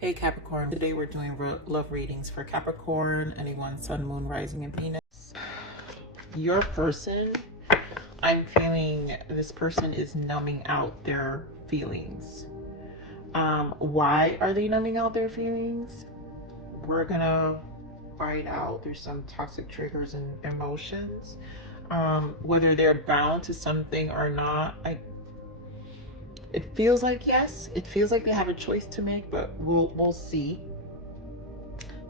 Hey Capricorn, today we're doing love readings for Capricorn, anyone, Sun, Moon, Rising, and Venus. Your person, I'm feeling this person is numbing out their feelings. Why are they numbing out their feelings? We're gonna find out. There's some toxic triggers and emotions. Whether they're bound to something or not, it feels like yes. It feels like they have a choice to make, but we'll see.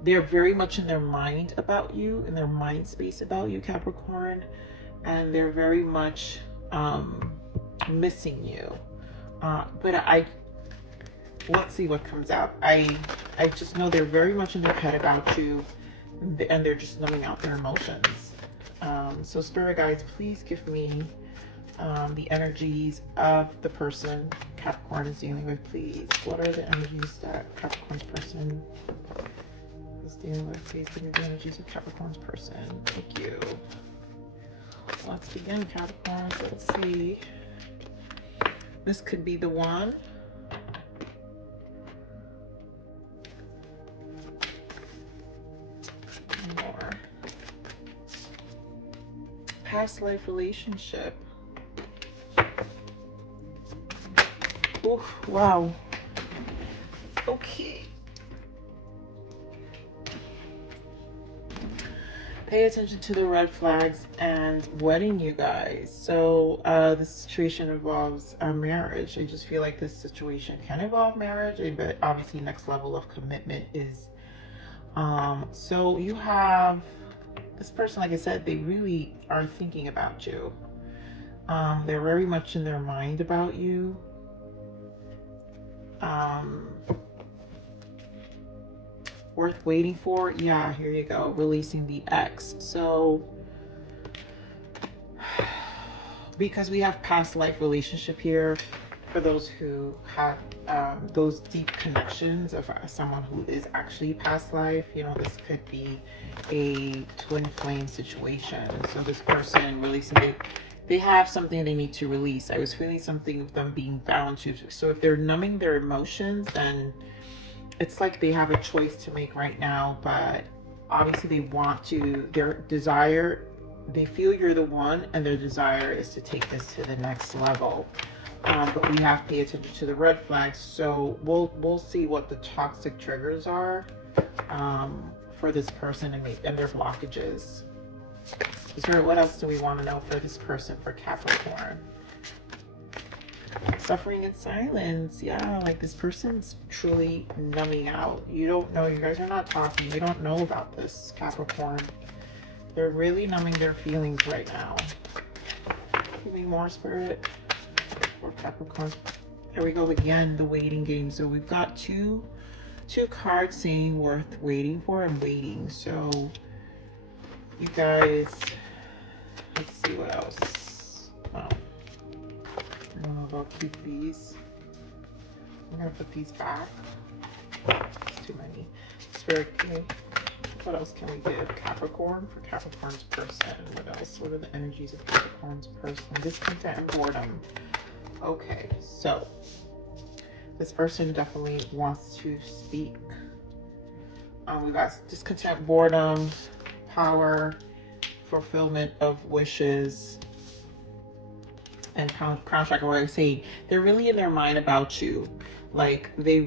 They're very much in their mind about you, in their mind space about you, Capricorn, and they're very much missing you. But let's see what comes out. I just know they're very much in their head about you, and they're just numbing out their emotions. So spirit guides, please give me the energies of the person Capricorn is dealing with, please. What are the energies that Capricorn's person is dealing with? Please give me the energies of Capricorn's person. Thank you. Let's begin, Capricorn. Let's see. This could be the one. More. Past life relationship. Oh, wow. Okay. Pay attention to the red flags and wedding, you guys. So this situation involves a marriage. I just feel like this situation can involve marriage, but obviously next level of commitment is so you have this person, like I said, they really are thinking about you. They're very much in their mind about you. Worth waiting for. Yeah, here you go. Releasing the X. So because we have past life relationship here, for those who have those deep connections of someone who is actually past life, you know, this could be a twin flame situation. So this person releasing, they have something they need to release. I was feeling something of them being bound to. So if they're numbing their emotions, then it's like they have a choice to make right now, but obviously they want to, their desire, they feel you're the one, and their desire is to take this to the next level. But we have to pay attention to the red flags. So we'll see what the toxic triggers are for this person and their blockages. So what else do we want to know for this person, for Capricorn? Suffering in silence. Yeah, like this person's truly numbing out. You don't know, you guys are not talking, they don't know about this, Capricorn. They're really numbing their feelings right now. Give me more, spirit, for Capricorn. There we go again, the waiting game. So we've got two cards saying worth waiting for and waiting. So you guys, let's see what else. Oh, I don't know if I'll keep these. I'm gonna put these back. It's too many. Spirit king. What else can we give Capricorn for Capricorn's person? What else? What are the energies of Capricorn's person? Discontent and boredom. Okay, so this person definitely wants to speak. We got discontent, boredom, power, fulfillment of wishes, and crown chakra. What I say, they're really in their mind about you. Like they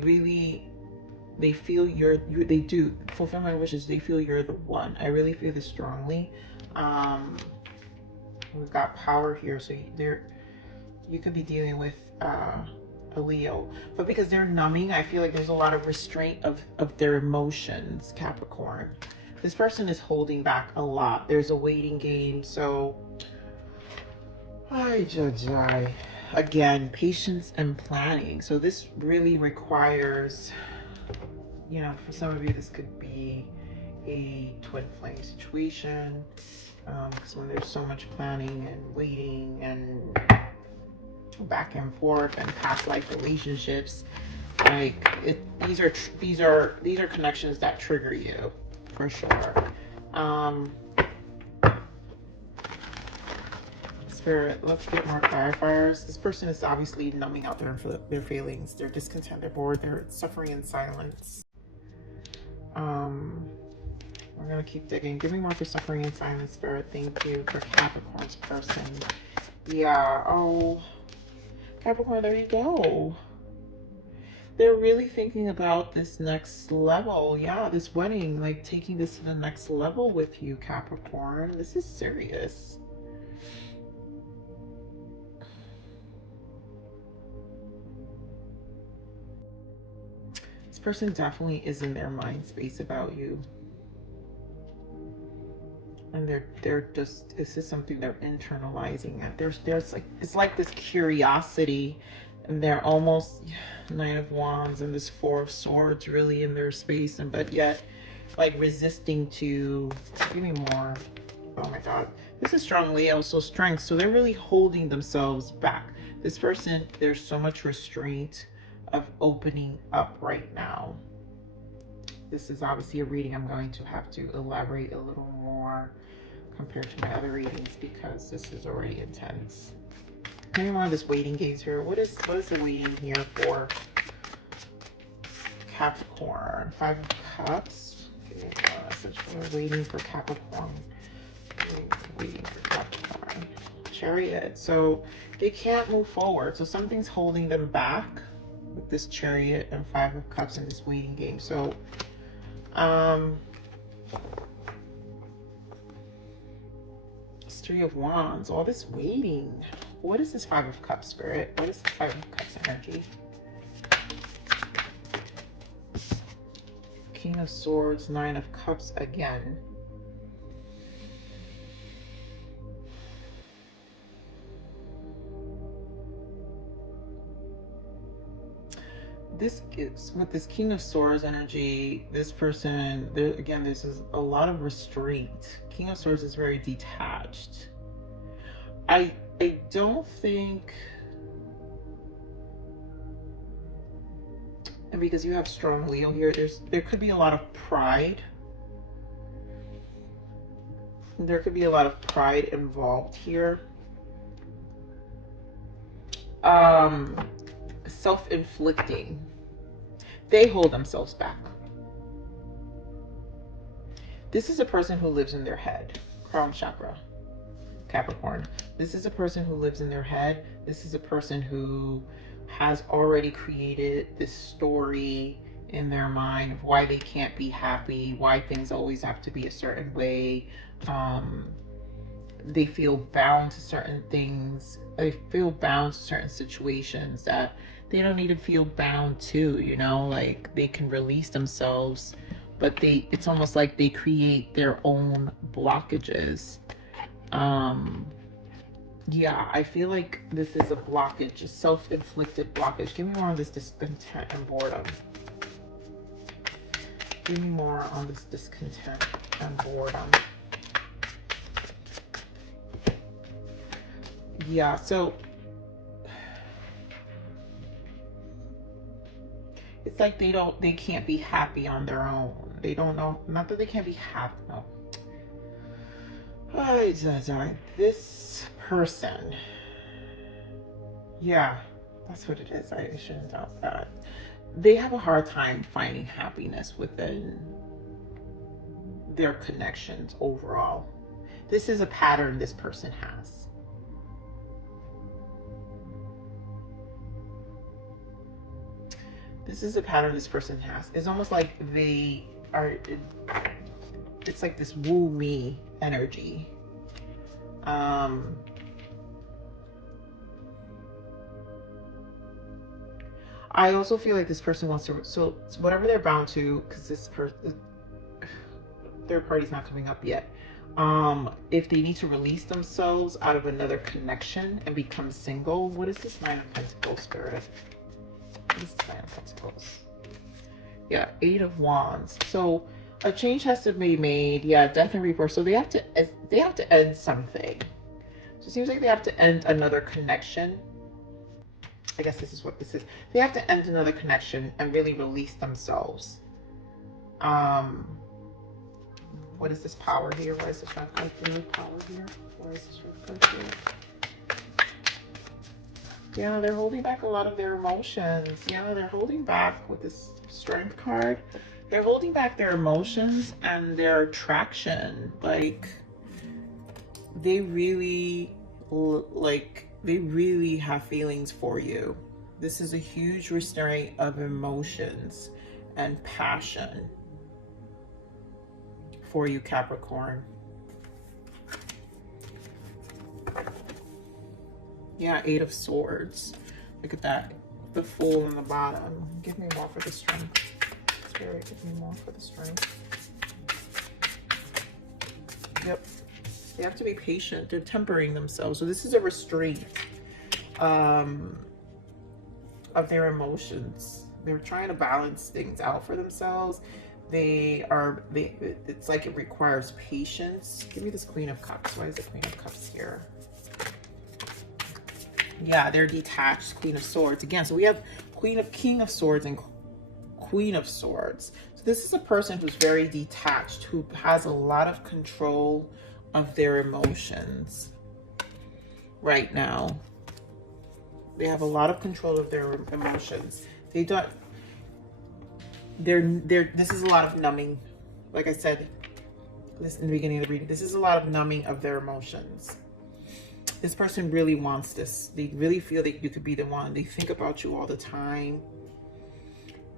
feel they do fulfillment of wishes. They feel you're the one. I really feel this strongly. We've got power here, so you could be dealing with a Leo, but because they're numbing, I feel like there's a lot of restraint of their emotions, Capricorn. This person is holding back a lot. There's a waiting game. So again, patience and planning. So this really requires, you know, for some of you, this could be a twin flame situation. Because when there's so much planning and waiting and back and forth and past life relationships, like these are connections that trigger you for sure. Spirit, let's get more clarifiers. This person is obviously numbing out their feelings. They're discontent, they're bored, they're suffering in silence. We're gonna keep digging. Give me more for suffering in silence, Spirit. Thank you for Capricorn's person. Yeah, oh, Capricorn, there you go. They're really thinking about this next level. Yeah, this wedding, like taking this to the next level with you, Capricorn. This is serious. This person definitely is in their mind space about you. And they're just, this is something they're internalizing. And there's like, it's like this curiosity, and they're almost Knight of Wands and this Four of Swords really in their space, and but yet like resisting to, give me more. Oh my God, this is strong Leo, so strength. So they're really holding themselves back. This person, there's so much restraint of opening up right now. This is obviously a reading I'm going to have to elaborate a little more compared to my other readings because this is already intense. Maybe more of this waiting gaze here. What is the waiting here for Capricorn? Five of Cups. Give me a message for waiting for Capricorn. Waiting for Capricorn. Chariot. So they can't move forward. So something's holding them back with this Chariot and Five of Cups in this waiting game. So Three of Wands, all this waiting. What is this Five of Cups, Spirit? What is this Five of Cups energy? King of Swords, Nine of Cups again. This is, with this King of Swords energy, this person, there again, this is a lot of restraint. King of Swords is very detached. I don't think, and because you have strong Leo here, there could be a lot of pride. There could be a lot of pride involved here. Self-inflicting. They hold themselves back. This is a person who lives in their head. Crown chakra. Capricorn. This is a person who lives in their head. This is a person who has already created this story in their mind of why they can't be happy, why things always have to be a certain way. They feel bound to certain things. They feel bound to certain situations that they don't need to feel bound to, you know, like they can release themselves, but it's almost like they create their own blockages. Yeah, I feel like this is a blockage, a self-inflicted blockage. Give me more on this discontent and boredom. Give me more on this discontent and boredom. Yeah, so it's like they can't be happy on their own. They don't know, not that they can't be happy, no. This person, yeah, that's what it is. I shouldn't doubt that. They have a hard time finding happiness within their connections overall. This is a pattern this person has. This is a pattern this person has. It's almost like they are, it's like this woo me energy. I also feel like this person wants to, so whatever they're bound to, because this person, third party's not coming up yet. If they need to release themselves out of another connection and become single, what is this Nine of Pentacles, Spirit? What is this Nine of Pentacles? Yeah, Eight of Wands. So a change has to be made. Yeah, Death and Rebirth. So they have to end something. So it seems like they have to end another connection. I guess this is what this is. They have to end another connection and really release themselves. What is this power here? Why is this red card here? Power here? Why is this red card here? Yeah, they're holding back a lot of their emotions. Yeah, they're holding back with this strength card. They're holding back their emotions and their attraction. Like, they really, they really have feelings for you. This is a huge restraint of emotions and passion for you, Capricorn. Yeah, Eight of Swords. Look at that. The Fool on the bottom. Give me more for the strength. Spirit, give me more for the strength. Yep. They have to be patient. They're tempering themselves. So this is a restraint of their emotions. They're trying to balance things out for themselves. It's like it requires patience. Give me this Queen of Cups. Why is the Queen of Cups here? Yeah, they're detached. Queen of Swords. Again, so we have King of Swords and Queen of Swords. So this is a person who's very detached, who has a lot of control of their emotions right now. They have a lot of control of their emotions. They don't, this is a lot of numbing. Like I said, this in the beginning of the reading, this is a lot of numbing of their emotions. This person really wants this. They really feel that you could be the one. They think about you all the time.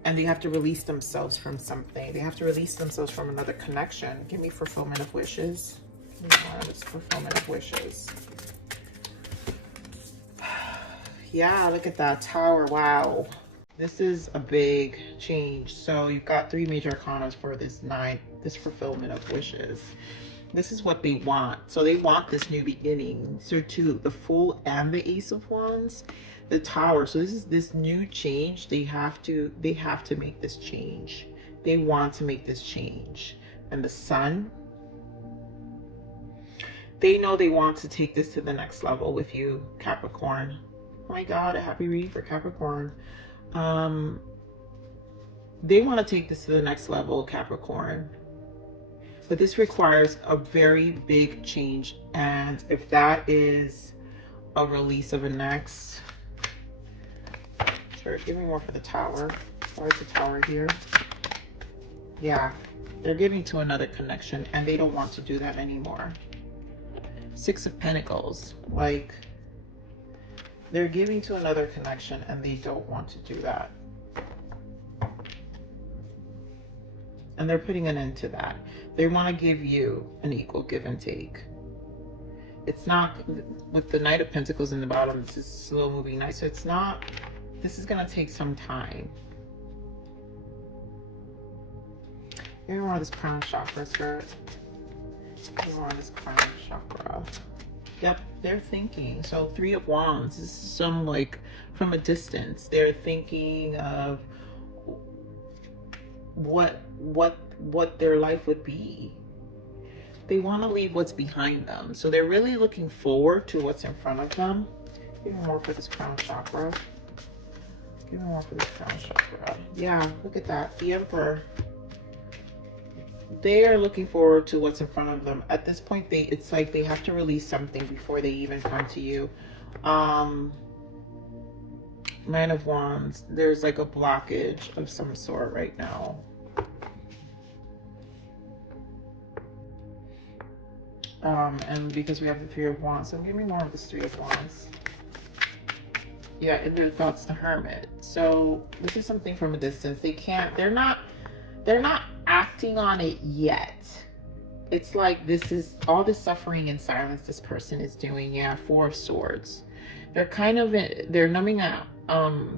And they have to release themselves from something. They have to release themselves from another connection. Give me fulfillment of wishes. Give me more of this fulfillment of wishes. Yeah, look at that Tower. Wow. This is a big change. So you've got 3 major arcana for this fulfillment of wishes. This is what they want. So they want this new beginning. So too, the Fool and the Ace of Wands, the Tower. So this is this new change. They have to make this change. They want to make this change. And the Sun, they know they want to take this to the next level with you, Capricorn. Oh my God, a happy reading for Capricorn. They want to take this to the next level, Capricorn. But this requires a very big change. And if that is a release of an ex, sure, give me more for the Tower. Why is the Tower here? Yeah, they're getting to another connection and they don't want to do that anymore. 6 of Pentacles, like they're giving to another connection and they don't want to do that. And they're putting an end to that. They want to give you an equal give and take. It's not, with the Knight of Pentacles in the bottom, this is slow moving knight. So it's not, this is going to take some time. Give me more of this crown chakra, Spirit. Give me more of this crown chakra. Yep, they're thinking. So 3 of Wands is some, like, from a distance. They're thinking of what their life would be. They want to leave what's behind them. So they're really looking forward to what's in front of them. Give me more for this crown chakra. Give me more for this crown chakra. Yeah, look at that. The Emperor. They are looking forward to what's in front of them. At this point, it's like they have to release something before they even come to you. Nine of Wands. There's like a blockage of some sort right now. And because we have the 3 of Wands, so give me more of this 3 of Wands. Yeah, and their thoughts, the Hermit. So this is something from a distance. They're not acting on it yet. It's like this is all this suffering in silence this person is doing. Yeah, 4 of Swords. They're numbing out.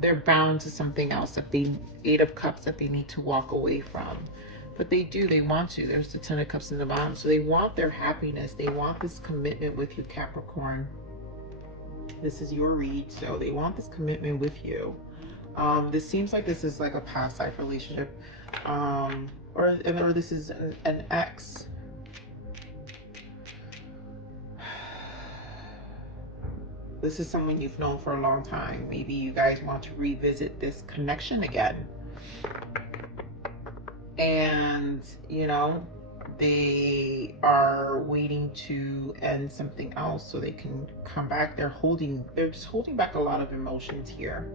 They're bound to something else that 8 of Cups that they need to walk away from. But they want to. There's the 10 of Cups in the bottom. So they want their happiness. They want this commitment with you, Capricorn. This is your read, so they want this commitment with you. This seems like this is like a past life relationship. Or this is an ex. This is someone you've known for a long time. Maybe you guys want to revisit this connection again. And, you know, They are waiting to end something else so they can come back. They're just holding back a lot of emotions here.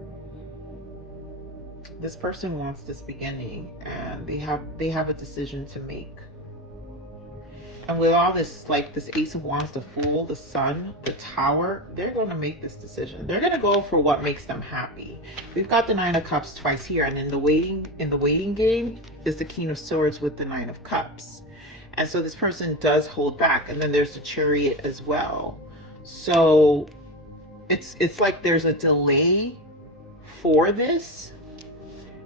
This person wants this beginning, and they have a decision to make. And with all this, like this Ace of Wands, the Fool, the Sun, the Tower, they're going to make this decision. They're going to go for what makes them happy. We've got the Nine of Cups twice here, and in the waiting game is the King of Swords with the Nine of Cups. And so this person does hold back. And then there's the Chariot as well. So it's like there's a delay for this.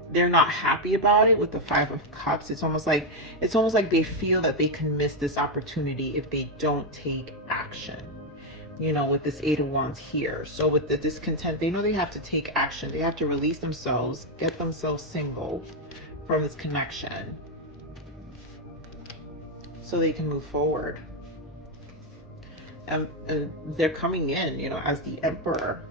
They're not happy about it with the Five of Cups. It's almost like they feel that they can miss this opportunity if they don't take action. You know, with this Eight of Wands here. So with the discontent, they know they have to take action. They have to release themselves, get themselves single from this connection, so they can move forward. And they're coming in, you know, as the Emperor.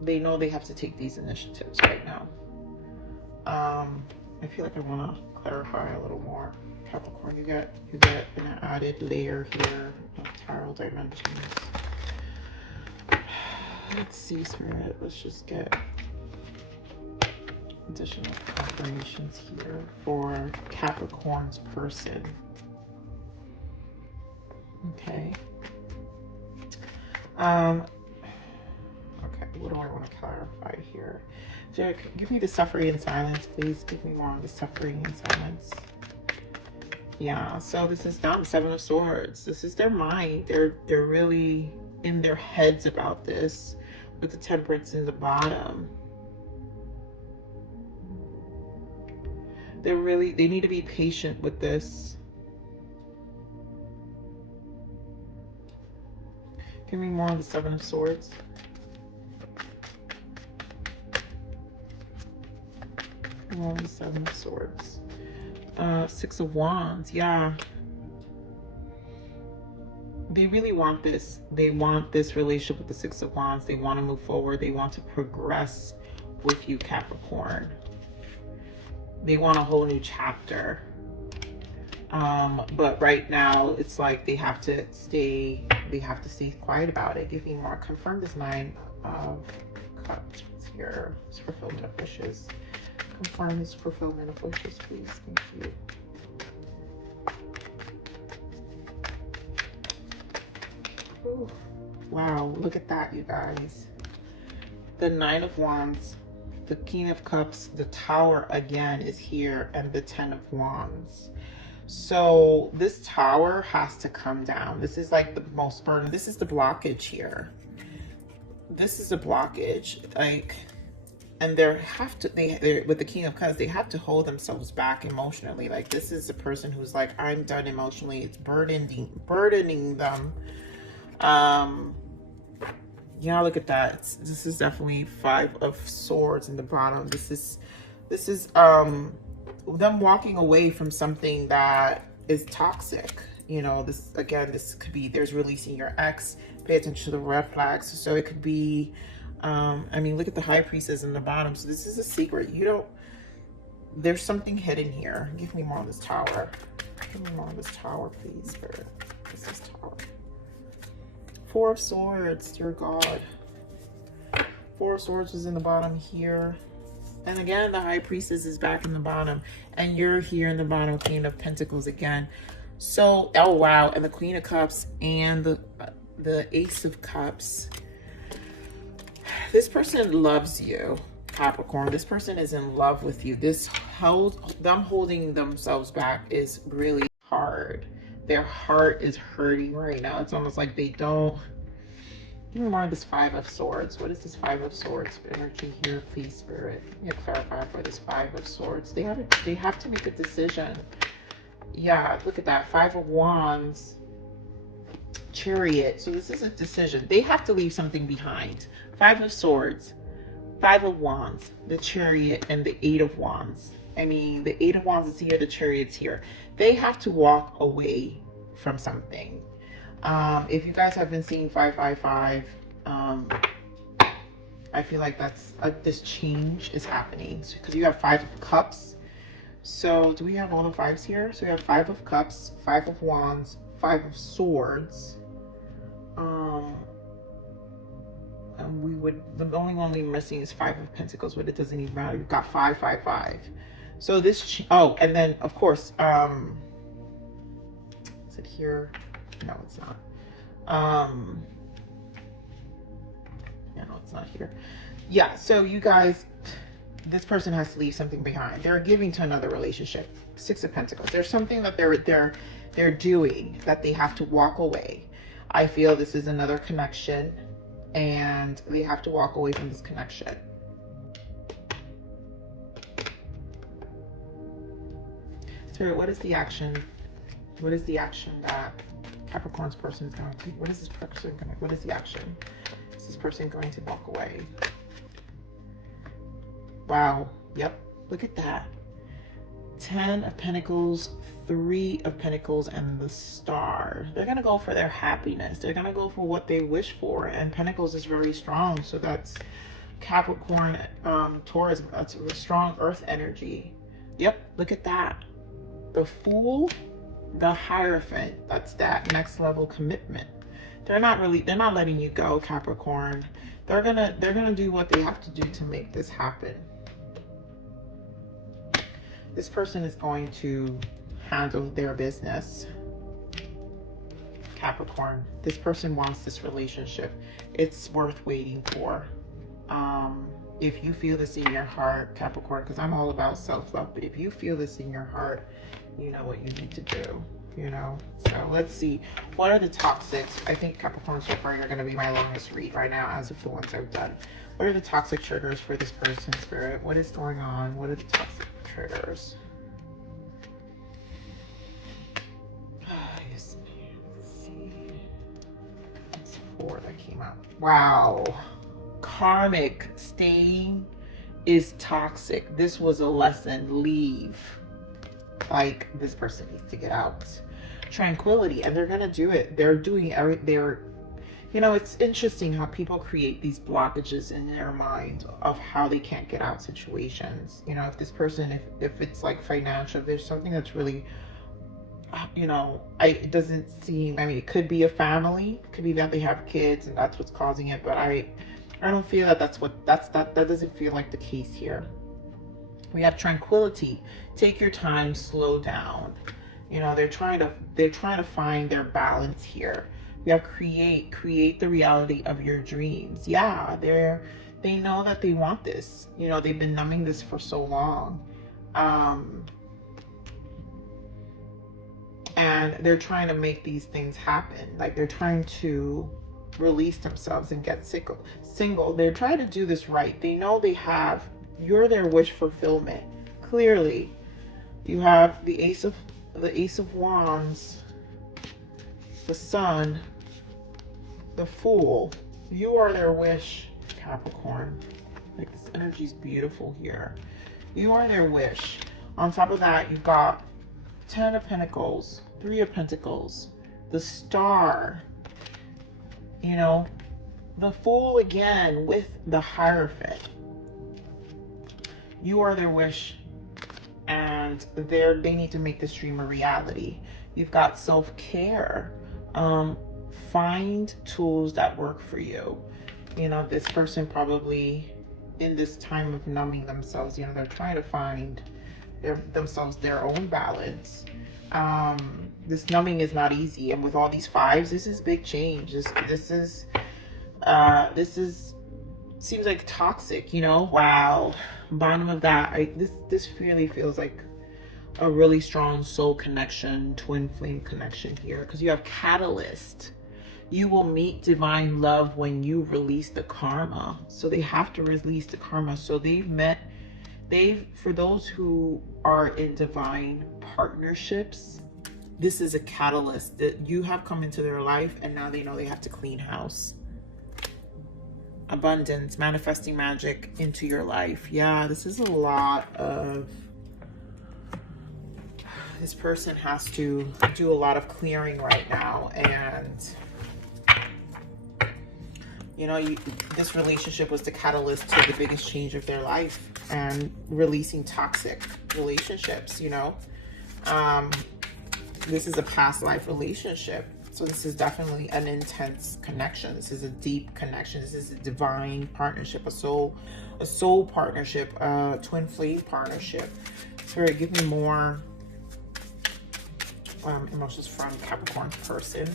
They know they have to take these initiatives right now. I feel like I want to clarify a little more. Capricorn, you get an added layer here of tarot dimensions. Let's see, Spirit. Let's just get additional confirmations here for Capricorn's person. Okay. Okay, what do I want to clarify here? Jack, give me the suffering in silence, please. Give me more of the suffering in silence. Yeah, so this is down Seven of Swords. This is their mind. They're really in their heads about this, with the Temperance in the bottom. They need to be patient with this. Give me more of the Seven of Swords. More of the Seven of Swords. Six of Wands. Yeah. They really want this. They want this relationship with the Six of Wands. They want to move forward. They want to progress with you, Capricorn. They want a whole new chapter. But right now it's like they have to stay quiet about it. Give me more. Confirm this Nine of Cups here. It's fulfillment of wishes. Confirm this fulfillment of wishes, please. Thank you. Ooh. Wow, look at that, you guys. The Nine of Wands, the King of Cups, the Tower again is here, and the Ten of Wands. So this Tower has to come down. This is like the most burden. This is the blockage here. This is a blockage, like, and they with the King of Cups, they have to hold themselves back emotionally. Like, this is a person who's like, I'm done emotionally. It's burdening them. Yeah, look at that. This is definitely Five of Swords in the bottom. This is them walking away from something that is toxic. You know, this could be, there's releasing your ex. Pay attention to the red flags. So it could be, I mean, look at the High Priestess in the bottom. So this is a secret. There's something hidden here. Give me more of this Tower. Give me more of this Tower, please, Spirit. This is Tower. Four of Swords, dear God. Four of Swords is in the bottom here. And again, the High Priestess is back in the bottom. And you're here in the bottom, Queen of Pentacles again. So, oh wow. And the Queen of Cups and the Ace of Cups. This person loves you, Capricorn. This person is in love with you. Them holding themselves back is really hard. Their heart is hurting right now. It's almost like they don't. Give me more of this Five of Swords. What is this Five of Swords energy here, please, Spirit? You clarify for this Five of Swords. They have to make a decision. Yeah, look at that. Five of Wands. Chariot. So this is a decision. They have to leave something behind. Five of Swords, Five of Wands, the Chariot, and the Eight of Wands. I mean, the Eight of Wands is here, the Chariot's here. They have to walk away from something. If you guys have been seeing 555, I feel like that's this change is happening because you have Five of Cups. So do we have all the fives here? So we have Five of Cups, Five of Wands, Five of Swords. And we would, the only one we're missing is Five of Pentacles, but it doesn't even matter. We've got 555. So this, oh, and then of course, is it here? No, it's not. Yeah, no, it's not here. Yeah, so you guys, this person has to leave something behind. They're giving to another relationship. Six of Pentacles. There's something that they're doing that they have to walk away. I feel this is another connection, and they have to walk away from this connection. Spirit, what is the action? What is the action that Capricorn's person is going to? What is this person going to? What is the action? Is this person going to walk away? Wow. Yep. Look at that. 10 of Pentacles, 3 of Pentacles, and the Star. They're going to go for their happiness. They're going to go for what they wish for. And Pentacles is very strong. So that's Capricorn, Taurus. That's a strong earth energy. Yep. Look at that. The Fool, the Hierophant. That's that next level commitment. They're not letting you go, Capricorn. They're gonna do what they have to do to make this happen. This person is going to handle their business, Capricorn. This person wants this relationship. It's worth waiting for. If you feel this in your heart, Capricorn, because I'm all about self-love, but if you feel this in your heart, you know what you need to do, you know? So let's see. What are the toxics? I think Capricorn so far, you're going to be my longest read right now as of the ones I've done. What are the toxic triggers for this person, Spirit? What is going on? What are the toxic triggers? Yes. Let's see. It's 4 that came out. Wow. Karmic. Staying is toxic. This was a lesson. Leave. Like, this person needs to get out. Tranquility. And they're going to do it. They're doing you know, it's interesting how people create these blockages in their mind of how they can't get out situations. You know, if this person, if it's like financial, there's something that's really, you know, it doesn't seem, I mean, it could be a family, it could be that they have kids and that's what's causing it, but I don't feel that that doesn't feel like the case here. We have tranquility. Take your time, slow down. You know, they're trying to find their balance here. We have create the reality of your dreams. Yeah, they know that they want this. You know, they've been numbing this for so long. And they're trying to make these things happen. Like, they're trying to release themselves and get single. They're trying to do this right. They know you're their wish fulfillment. Clearly, you have the Ace of Wands, the Sun, the Fool. You are their wish, Capricorn. Like, this energy is beautiful here. You are their wish. On top of that, you've got 10 of Pentacles, 3 of Pentacles, the Star, you know, the Fool again with the Hierophant. You are their wish, and they need to make this dream a reality. You've got self-care. Find tools that work for you. You know, this person probably in this time of numbing themselves, you know, they're trying to find themselves their own balance. This numbing is not easy, and with all these 5s, this is big change. This is seems like toxic, you know. Wow. Bottom of that, this really feels like a really strong soul connection, twin flame connection here, because you have Catalyst. You will meet divine love when you release the karma. So they have to release the karma. So for those who are in divine partnerships, this is a catalyst that you have come into their life, and now they know they have to clean house. Abundance, manifesting magic into your life. Yeah, this is a lot of, this person has to do a lot of clearing right now, and You know, this relationship was the catalyst to the biggest change of their life and releasing toxic relationships, you know. This is a past life relationship. So this is definitely an intense connection. This is a deep connection. This is a divine partnership, a soul partnership, a twin flame partnership. Spirit, give me more emotions from Capricorn's person.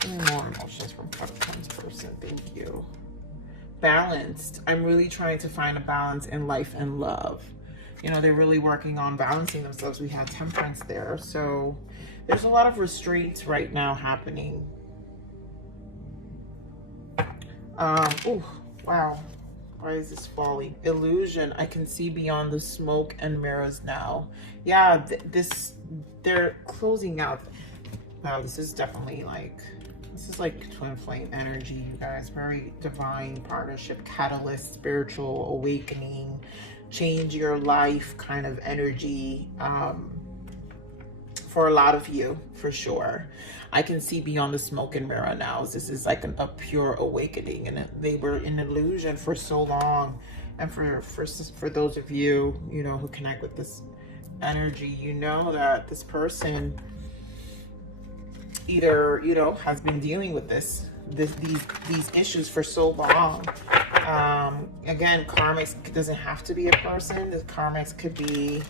Give me more emotions from Capricorn's person. Thank you. Balanced. I'm really trying to find a balance in life and love. You know, they're really working on balancing themselves. We had temperance there. So there's a lot of restraints right now happening. Oh, wow. Why is this falling? Illusion. I can see beyond the smoke and mirrors now. Yeah, they're closing out. Wow, this is definitely like, this is like twin flame energy, you guys. Very divine partnership, catalyst, spiritual awakening, change your life kind of energy. For a lot of you, for sure. I can see beyond the smoke and mirror now. This is like a pure awakening, and they were in illusion for so long. And for those of you, you know, who connect with this energy, you know that this person either, you know, has been dealing with these issues for so long. Again, karmics doesn't have to be a person. The karmics could be,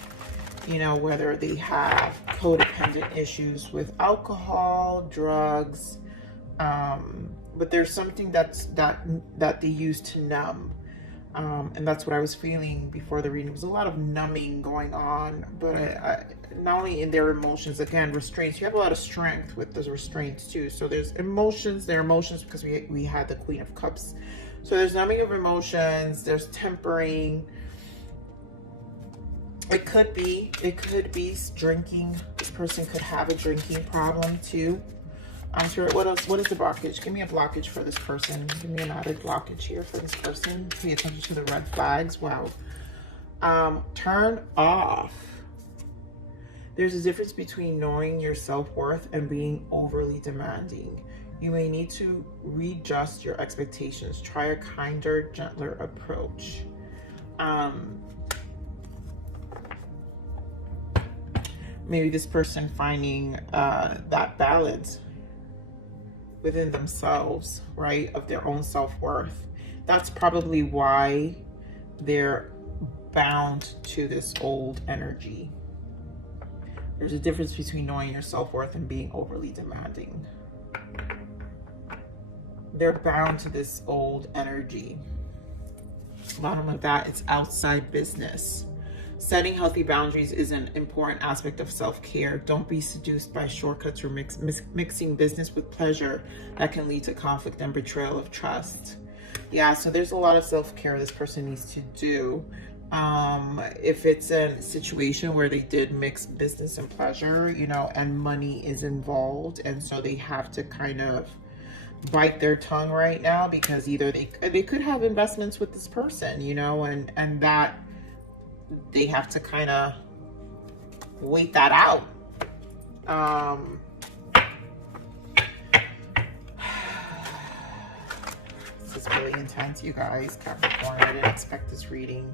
you know, whether they have codependent issues with alcohol, drugs, but there's something that they use to numb. And that's what I was feeling before the reading. There was a lot of numbing going on, but I not only in their emotions, again, restraints. You have a lot of strength with those restraints too. So there's emotions, there are emotions because we had the Queen of Cups. So there's numbing of emotions, there's tempering. It could be drinking. This person could have a drinking problem too. I'm sure. What else? What is the blockage? Give me a blockage for this person. Give me an added blockage here for this person. Pay attention to the red flags. Wow. Turn off. There's a difference between knowing your self-worth and being overly demanding. You may need to readjust your expectations. Try a kinder, gentler approach. Maybe this person finding that balance within themselves, right, of their own self-worth. That's probably why they're bound to this old energy. There's a difference between knowing your self-worth and being overly demanding. They're bound to this old energy. Bottom of that, it's outside business. Setting healthy boundaries is an important aspect of self-care. Don't be seduced by shortcuts or mixing business with pleasure that can lead to conflict and betrayal of trust. Yeah, so there's a lot of self-care this person needs to do. If it's a situation where they did mix business and pleasure, you know, and money is involved, and so they have to kind of bite their tongue right now, because either they could have investments with this person, you know, and that they have to kind of wait that out. This is really intense, you guys. Capricorn, I didn't expect this reading.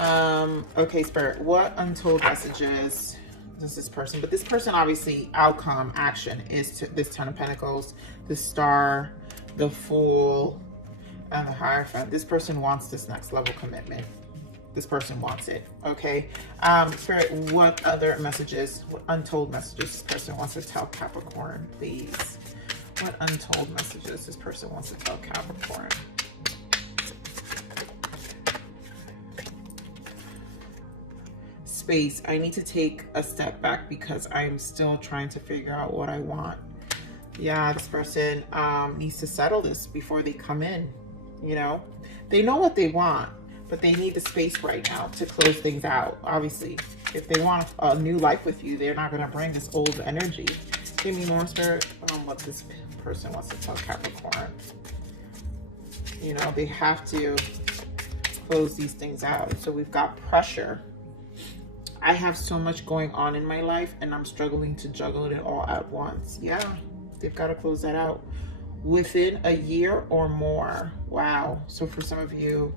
Okay, Spirit, what untold messages does this person, but this person obviously outcome action is to this Ten of Pentacles, the Star, the Fool, and the Hierophant. This person wants this next level commitment. This person wants it. Okay. Spirit, what other messages, what untold messages this person wants to tell Capricorn, please? What untold messages this person wants to tell Capricorn? Space. I need to take a step back because I'm still trying to figure out what I want. Yeah, this person needs to settle this before they come in. You know, they know what they want, but they need the space right now to close things out. Obviously, if they want a new life with you, they're not going to bring this old energy. Give me more, Spirit, what this person wants to tell Capricorn. You know, they have to close these things out. So we've got pressure. I have so much going on in my life and I'm struggling to juggle it all at once. Yeah. They've got to close that out within a year or more. Wow. So for some of you,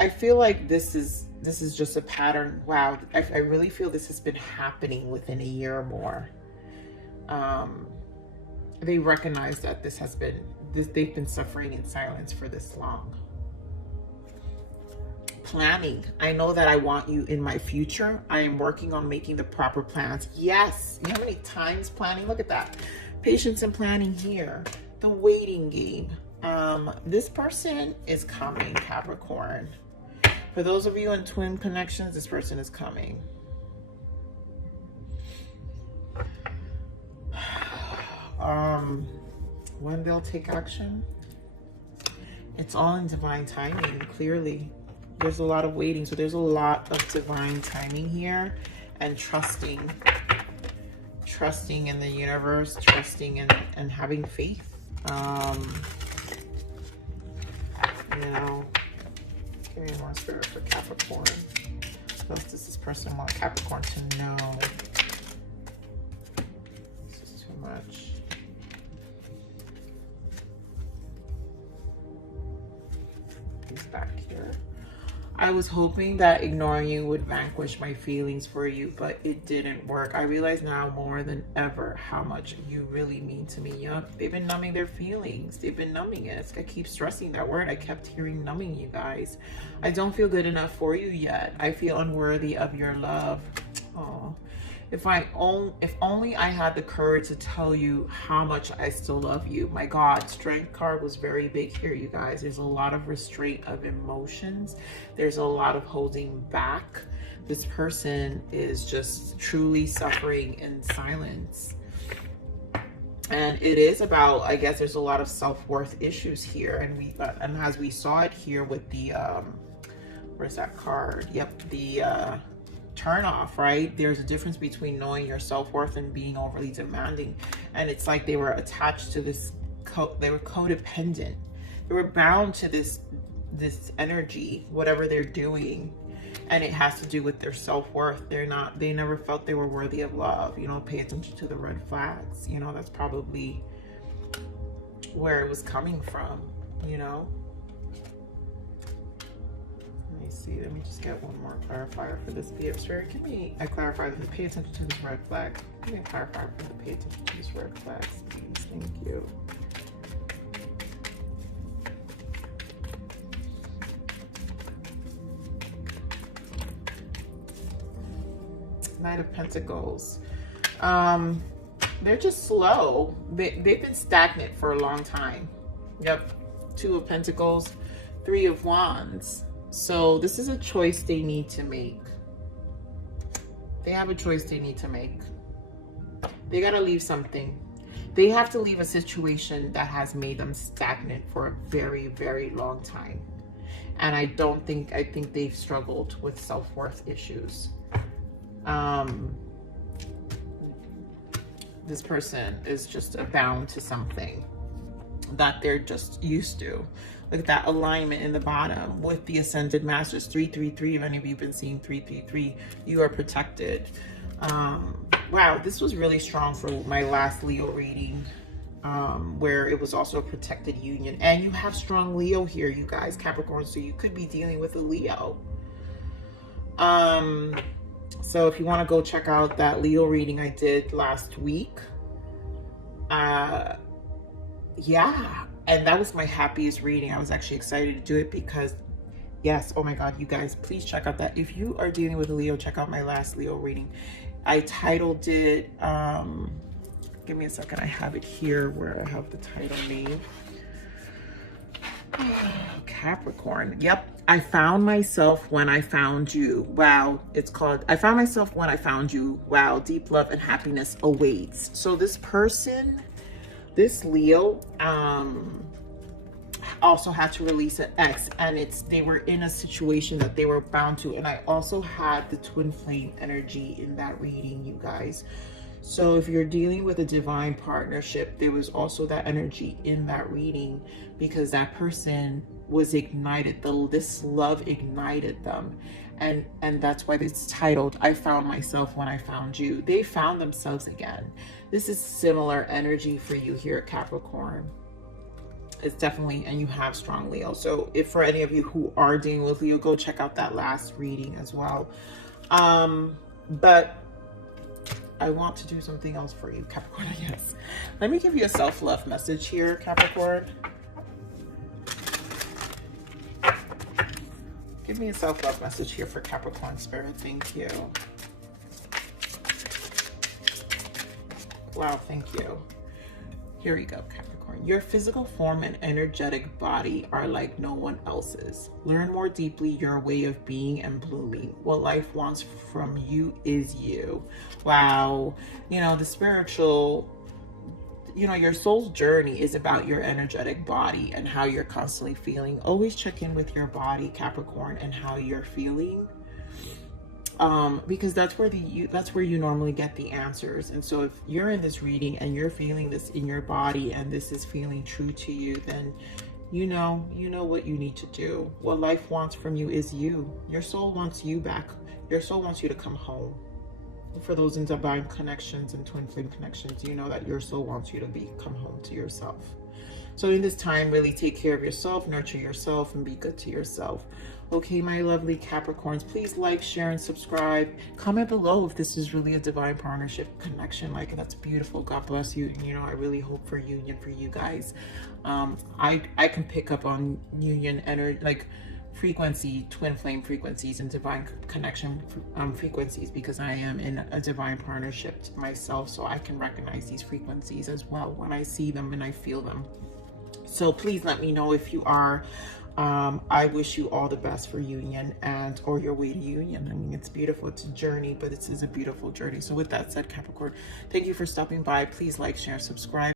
I feel like this is just a pattern. Wow. I really feel this has been happening within a year or more. They recognize that they've been suffering in silence for this long. Planning. I know that I want you in my future. I am working on making the proper plans. Yes. You know how many times planning? Look at that. Patience and planning here. The waiting game. This person is coming, Capricorn. For those of you in twin connections, this person is coming. When they'll take action, it's all in divine timing. Clearly, there's a lot of waiting, so there's a lot of divine timing here, and trusting in the universe, trusting and having faith. You know, give me more spirit for Capricorn. What else does this person want Capricorn to know? This is too much. He's back here. I was hoping that ignoring you would vanquish my feelings for you, but it didn't work. I realize now more than ever how much you really mean to me. Yup, they've been numbing their feelings. They've been numbing it. I keep stressing that word. I kept hearing numbing, you guys. I don't feel good enough for you yet. I feel unworthy of your love. Oh, if only I had the courage to tell you how much I still love you. My God, Strength card was very big here, you guys. There's a lot of restraint of emotions. There's a lot of holding back. This person is just truly suffering in silence. And it is about, I guess there's a lot of self-worth issues here. And as we saw it here with the, where's that card? Yep, the, turn off, right? There's a difference between knowing your self-worth and being overly demanding. And it's like they were attached to this, they were codependent. They were bound to this energy, whatever they're doing. And it has to do with their self-worth. They never felt they were worthy of love. You know, pay attention to the red flags. You know, that's probably where it was coming from, you know? See, let me just get one more clarifier for this BF spirit. Give me a clarifier that pay attention to this red flag. Give me a clarifier for the pay attention to this red flag, please. Thank you. Knight of Pentacles. They're just slow. They've been stagnant for a long time. Yep. Two of Pentacles, Three of Wands. So this is a choice they need to make. They have a choice they need to make. They got to leave something. They have to leave a situation that has made them stagnant for a very, very long time. And I think they've struggled with self-worth issues. This person is just bound to something that they're just used to. Look at that alignment in the bottom with the Ascended Masters, 333. If any of you have been seeing 333, you are protected. Wow, this was really strong for my last Leo reading, where it was also a protected union. And you have strong Leo here, you guys, Capricorn, so you could be dealing with a Leo. So if you want to go check out that Leo reading I did last week, yeah. And that was my happiest reading. I was actually excited to do it because, yes, oh my God, you guys, please check out that. If you are dealing with a Leo, check out my last Leo reading. I titled it, give me a second. I have it here where I have the title name. Capricorn. Yep. I found myself when I found you. Wow. It's called, I found myself when I found you. Wow. Deep love and happiness awaits. So this person, this Leo, also had to release an ex, and they were in a situation that they were bound to. And I also had the twin flame energy in that reading, you guys. So if you're dealing with a divine partnership, there was also that energy in that reading, because that person was ignited. This love ignited them. And that's why it's titled, I Found Myself When I Found You. They found themselves again. This is similar energy for you here at Capricorn. It's definitely, and you have strong Leo. So if for any of you who are dealing with Leo, go check out that last reading as well. But I want to do something else for you, Capricorn, yes. Let me give you a self-love message here, Capricorn. Give me a self-love message here for Capricorn Spirit. Thank you. Wow, thank you. Here we go, Capricorn. Your physical form and energetic body are like no one else's. Learn more deeply your way of being and blooming. What life wants from you is you. Wow. You know, the spiritual, you know, your soul's journey is about your energetic body and how you're constantly feeling. Always check in with your body, Capricorn, and how you're feeling. Because that's where you normally get the answers. And so if you're in this reading and you're feeling this in your body and this is feeling true to you, then you know what you need to do. What life wants from you is you. Your soul wants you back. Your soul wants you to come home. For those in divine connections and twin flame connections, you know that your soul wants you to come home to yourself. So in this time, really take care of yourself, nurture yourself, and be good to yourself. Okay, my lovely Capricorns, please like, share, and subscribe. Comment below if this is really a divine partnership connection. Like, that's beautiful. God bless you. And, you know, I really hope for union for you guys. I can pick up on union energy, like frequency, twin flame frequencies, and divine connection frequencies, because I am in a divine partnership myself. So I can recognize these frequencies as well when I see them and I feel them. So please let me know if you are. I wish you all the best for union or your way to union. I mean, it's beautiful. It's a journey, but this is a beautiful journey. So with that said, Capricorn, thank you for stopping by. Please like, share, subscribe.